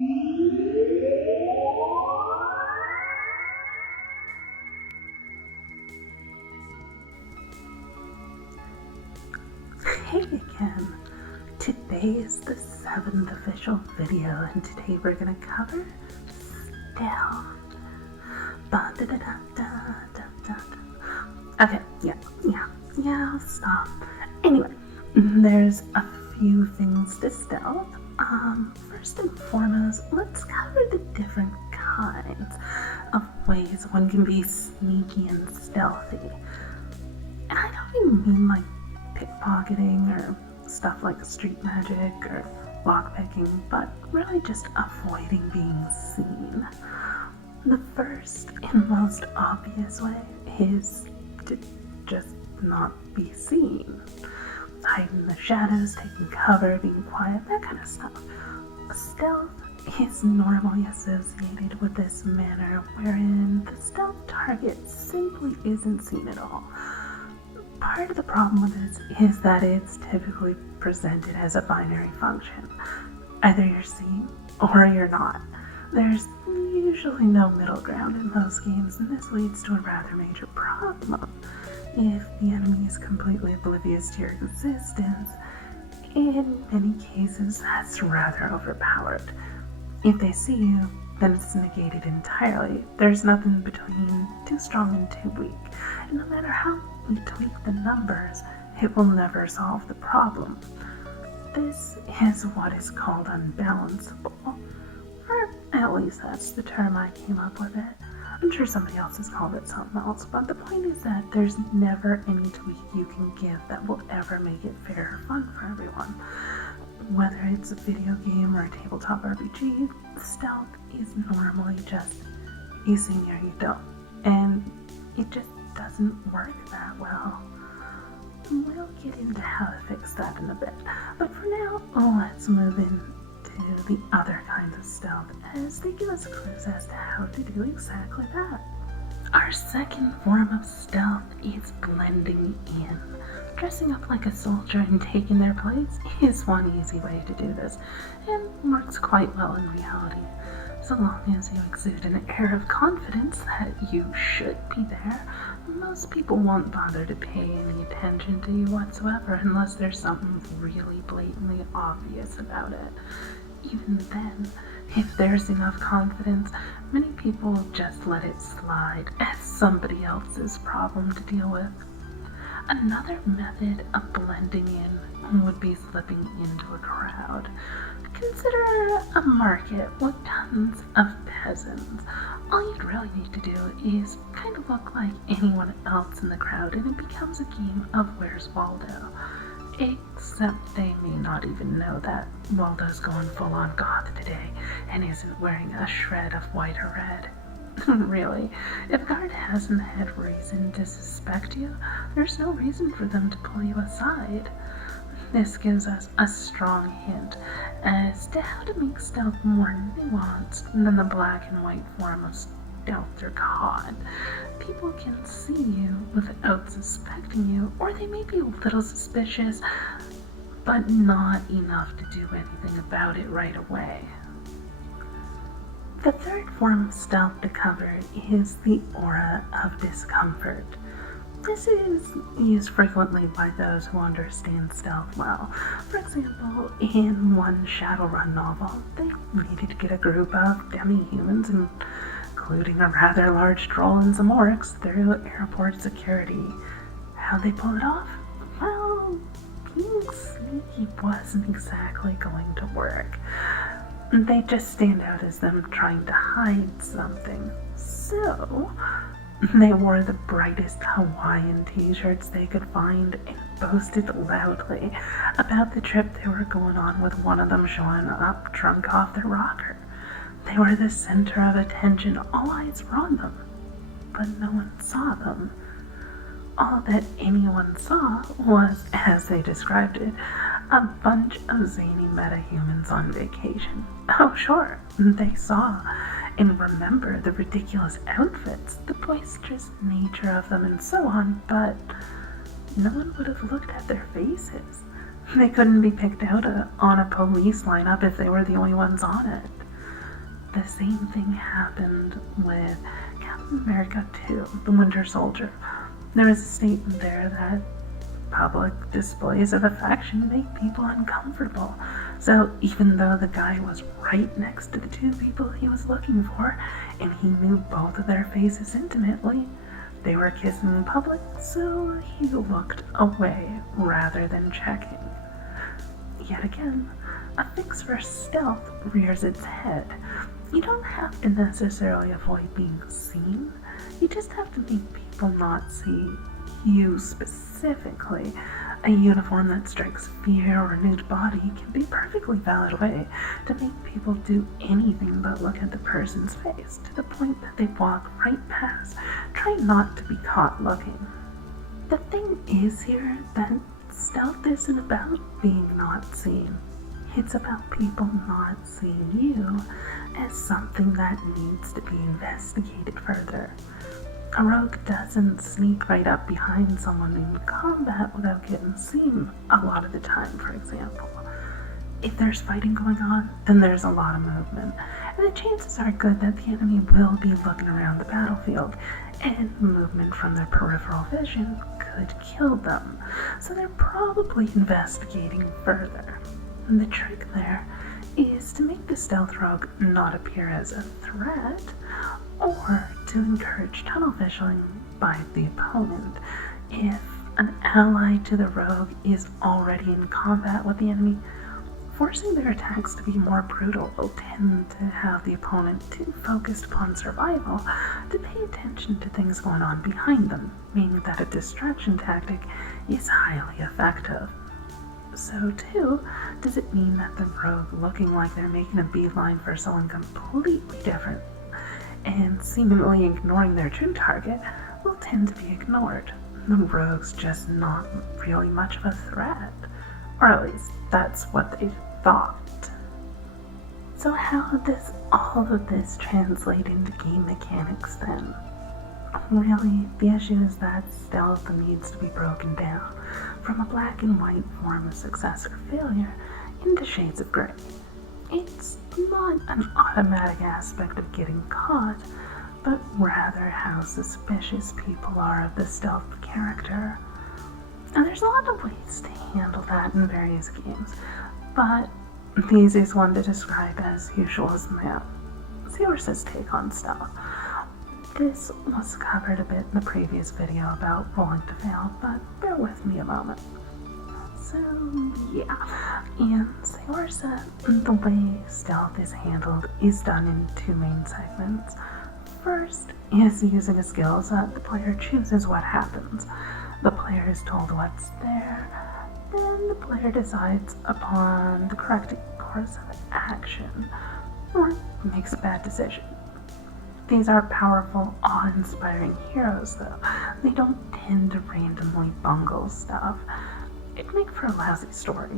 Hey again! Today is the 7th official video, and today we're gonna cover stealth. Okay, yeah, stop. Anyway, there's a few things to stealth. First and foremost, let's cover the different kinds of ways one can be sneaky and stealthy. And I don't even mean like pickpocketing or stuff like street magic or lockpicking, but really just avoiding being seen. The first and most obvious way is to just not be seen. Hiding in the shadows, taking cover, being quiet, that kind of stuff. Stealth is normally associated with this manner wherein the stealth target simply isn't seen at all. Part of the problem with this is that it's typically presented as a binary function. Either you're seen or you're not. There's usually no middle ground in most games, and this leads to a rather major problem. If the enemy is completely oblivious to your existence, in many cases that's rather overpowered. If they see you, then it's negated entirely. There's nothing between too strong and too weak, and no matter how you tweak the numbers, it will never solve the problem. This is what is called unbalanceable, or at least that's the term I came up with it. I'm sure somebody else has called it something else, but the point is that there's never any tweak you can give that will ever make it fair or fun for everyone. Whether it's a video game or a tabletop RPG, stealth is normally just you see me or you don't, and it just doesn't work that well. We'll get into how to fix that in a bit, but for now, let's move into the other kinds of stealth, as they give us clues as to how to do exactly that. Our second form of stealth is blending in. Dressing up like a soldier and taking their place is one easy way to do this, and works quite well in reality. So long as you exude an air of confidence that you should be there, most people won't bother to pay any attention to you whatsoever unless there's something really blatantly obvious about it. Even then, if there's enough confidence, many people will just let it slide as somebody else's problem to deal with. Another method of blending in would be slipping into a crowd. Consider a market with tons of peasants. All you'd really need to do is kind of look like anyone else in the crowd, and it becomes a game of Where's Waldo. Except they may not even know that Waldo's going full on goth today and isn't wearing a shred of white or red. Really, if guard hasn't had reason to suspect you, there's no reason for them to pull you aside. This gives us a strong hint as to how to make stealth more nuanced than the black and white form of stealth or COD. People can see you without suspecting you, or they may be a little suspicious, but not enough to do anything about it right away. The third form of stealth to cover is the aura of discomfort. This is used frequently by those who understand stealth well. For example, in one Shadowrun novel, they needed to get a group of demi-humans, including a rather large troll and some orcs, through airport security. How'd they pull it off? Well, being sneaky wasn't exactly going to work. They just stand out as them trying to hide something. So, they wore the brightest Hawaiian t-shirts they could find and boasted loudly about the trip they were going on, with one of them showing up drunk off their rocker. They were the center of attention, all eyes were on them, but no one saw them. All that anyone saw was, as they described it, a bunch of zany metahumans on vacation. Oh sure, they saw and remember the ridiculous outfits, the boisterous nature of them, and so on, but no one would have looked at their faces. They couldn't be picked out on a police lineup if they were the only ones on it. The same thing happened with Captain America 2, The Winter Soldier. There was a statement there that public displays of affection make people uncomfortable. So even though the guy was right next to the two people he was looking for, and he knew both of their faces intimately, they were kissing in public, so he looked away rather than checking. Yet again, a fix for stealth rears its head. You don't have to necessarily avoid being seen, you just have to make people not see you specifically. A uniform that strikes fear or a nude body can be a perfectly valid way to make people do anything but look at the person's face, to the point that they walk right past, trying not to be caught looking. The thing is here that stealth isn't about being not seen. It's about people not seeing you as something that needs to be investigated further. A rogue doesn't sneak right up behind someone in combat without getting seen a lot of the time, for example. If there's fighting going on, then there's a lot of movement, and the chances are good that the enemy will be looking around the battlefield, and movement from their peripheral vision could kill them, so they're probably investigating further. And the trick there is to make the stealth rogue not appear as a threat, or to encourage tunnel visioning by the opponent. If an ally to the rogue is already in combat with the enemy, forcing their attacks to be more brutal will tend to have the opponent too focused upon survival to pay attention to things going on behind them, meaning that a distraction tactic is highly effective. So too, does it mean that the rogue looking like they're making a beeline for someone completely different and seemingly ignoring their true target will tend to be ignored. The rogue's just not really much of a threat, or at least that's what they thought. So how does all of this translate into game mechanics then? Really, the issue is that stealth needs to be broken down from a black and white form of success or failure into shades of gray. It's not an automatic aspect of getting caught, but rather how suspicious people are of the stealth character. And there's a lot of ways to handle that in various games, but the easiest one to describe as usual is Saorsa's take on stealth. This was covered a bit in the previous video about rolling to fail, but bear with me a moment. So yeah, in Saorsa, the way stealth is handled is done in two main segments. First is using a skill so that the player chooses what happens. The player is told what's there, then the player decides upon the correct course of action, or makes a bad decision. These are powerful, awe-inspiring heroes though. They don't tend to randomly bungle stuff. It'd make for a lousy story.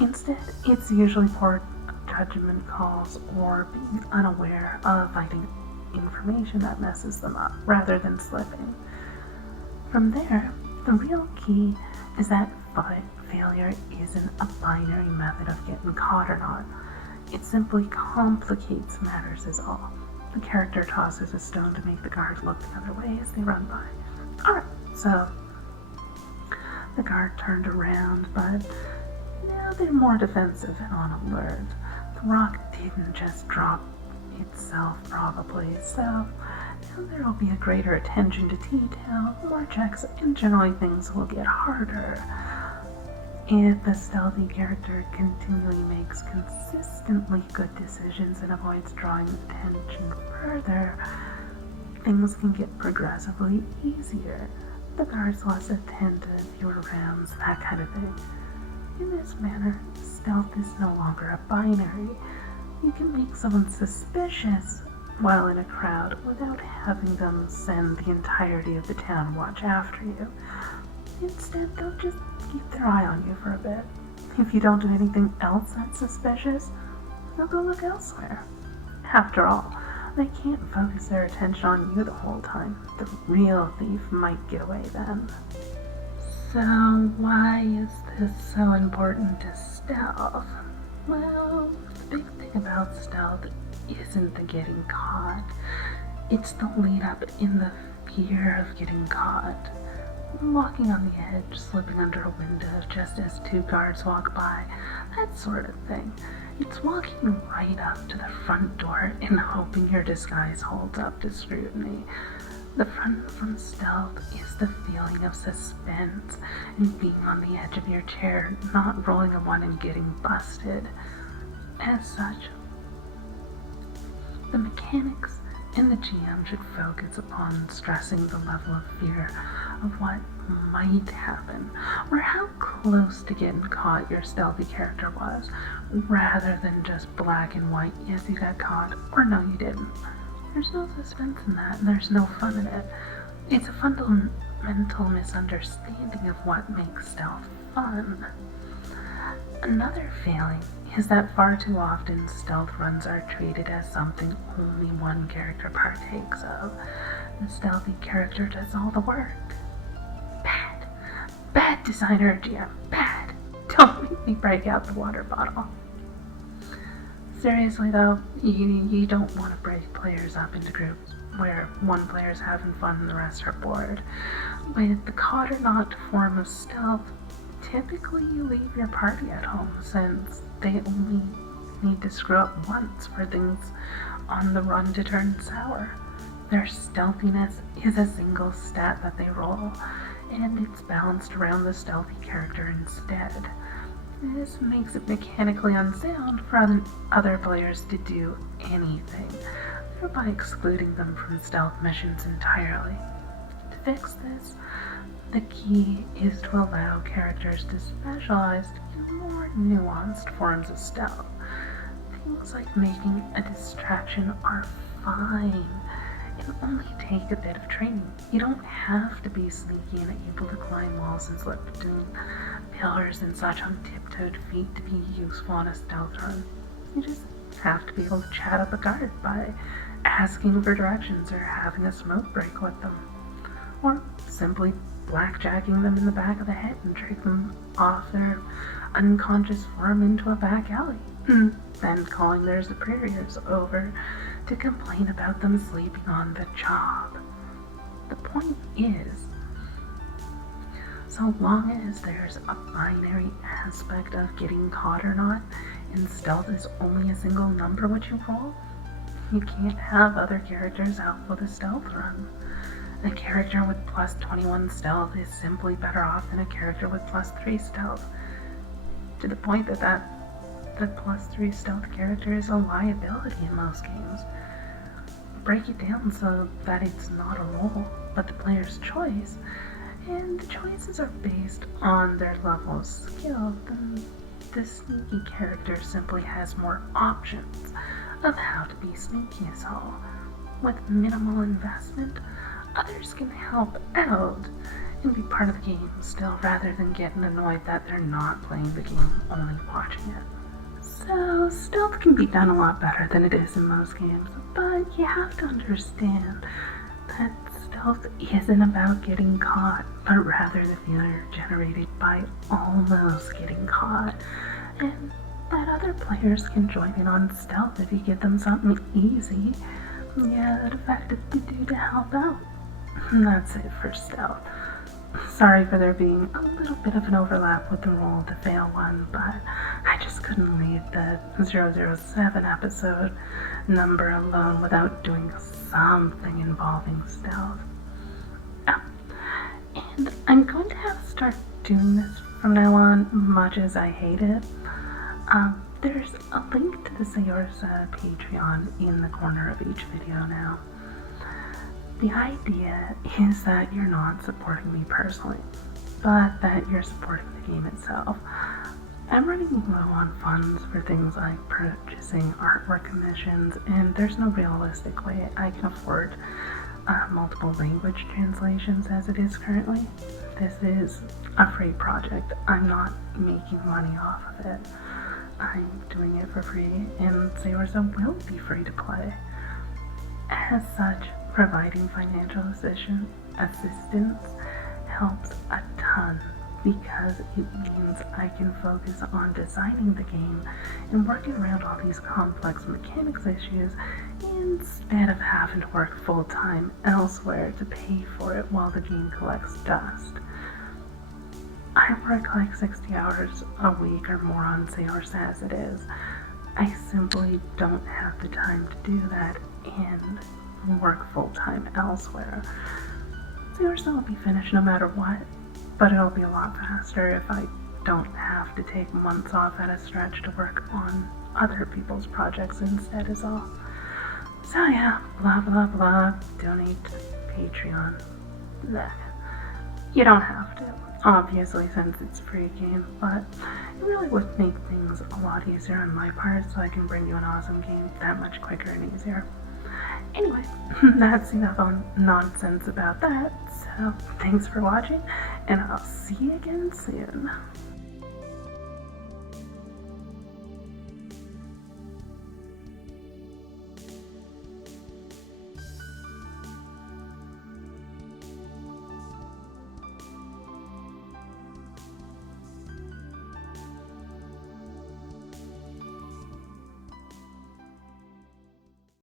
Instead, it's usually poor judgment calls or being unaware of finding information that messes them up, rather than slipping. From there, the real key is that failure isn't a binary method of getting caught or not. It simply complicates matters is all. The character tosses a stone to make the guard look the other way as they run by. Alright, so the guard turned around, but now they're more defensive and on alert. The rock didn't just drop itself probably, so now there will be a greater attention to detail, more checks, and generally things will get harder. If the stealthy character continually makes consistently good decisions and avoids drawing attention further, things can get progressively easier. The guards less attentive, fewer rounds, that kind of thing. In this manner, stealth is no longer a binary. You can make someone suspicious while in a crowd without having them send the entirety of the town watch after you. Instead, they'll just keep their eye on you for a bit. If you don't do anything else that's suspicious, they'll go look elsewhere. After all, they can't focus their attention on you the whole time. The real thief might get away then. So why is this so important to stealth? Well, the big thing about stealth isn't the getting caught. It's the lead up in the fear of getting caught. Walking on the edge, slipping under a window just as two guards walk by, that sort of thing. It's walking right up to the front door and hoping your disguise holds up to scrutiny. The fun from stealth is the feeling of suspense and being on the edge of your chair, not rolling a one and getting busted. As such, the mechanics and the GM should focus upon stressing the level of fear of what might happen, or how close to getting caught your stealthy character was, rather than just black and white, yes you got caught, or no you didn't. There's no suspense in that, and there's no fun in it. It's a fundamental misunderstanding of what makes stealth fun. Another failing is that far too often stealth runs are treated as something only one character partakes of. The stealthy character does all the work. Bad. Bad designer GM. Bad. Don't make me break out the water bottle. Seriously though, you don't want to break players up into groups where one player's having fun and the rest are bored. With the caught or not form of stealth, typically you leave your party at home since they only need to screw up once for things on the run to turn sour. Their stealthiness is a single stat that they roll, and it's balanced around the stealthy character instead. This makes it mechanically unsound for other players to do anything, thereby excluding them from stealth missions entirely. To fix this, the key is to allow characters to specialize in more nuanced forms of stealth. Things like making a distraction are fine and only take a bit of training. You don't have to be sneaky and able to climb walls and slip between pillars and such on tiptoed feet to be useful on a stealth run. You just have to be able to chat up a guard by asking for directions or having a smoke break with them, or simply blackjacking them in the back of the head and trick them off their unconscious form into a back alley, then calling their superiors over to complain about them sleeping on the job. The point is, so long as there's a binary aspect of getting caught or not, and stealth is only a single number which you roll, you can't have other characters out with a stealth run. A character with plus 21 stealth is simply better off than a character with plus 3 stealth, to the point that the plus 3 stealth character is a liability in most games. Break it down so that it's not a roll, but the player's choice, and the choices are based on their level of skill. Then the sneaky character simply has more options of how to be sneaky as all. With minimal investment, others can help out and be part of the game still, rather than getting annoyed that they're not playing the game, only watching it. So stealth can be done a lot better than it is in most games, but you have to understand that stealth isn't about getting caught, but rather the fear generated by almost getting caught, and that other players can join in on stealth if you give them something easy, yet effective to do to help out. And that's it for stealth. Sorry for there being a little bit of an overlap with the roll to fail one, but I just couldn't leave the 007 episode number alone without doing something involving stealth. Oh, and I'm going to have to start doing this from now on, much as I hate it. There's a link to the Saorsa Patreon in the corner of each video now. The idea is that you're not supporting me personally, but that you're supporting the game itself. I'm running low on funds for things like purchasing artwork commissions, and there's no realistic way I can afford multiple language translations as it is currently. This is a free project. I'm not making money off of it. I'm doing it for free, and Saorsa will be free to play. As such, providing financial assistance helps a ton because it means I can focus on designing the game and working around all these complex mechanics issues instead of having to work full-time elsewhere to pay for it while the game collects dust. I work like 60 hours a week or more on Saorsa as it is. I simply don't have the time to do that and work full-time elsewhere. Saorsa will be finished no matter what, but it'll be a lot faster if I don't have to take months off at a stretch to work on other people's projects instead is all. So yeah, blah blah blah, donate to Patreon. Blech. You don't have to, obviously, since it's a free game, but it really would make things a lot easier on my part so I can bring you an awesome game that much quicker and easier. Anyway, that's enough on nonsense about that, so thanks for watching, and I'll see you again soon.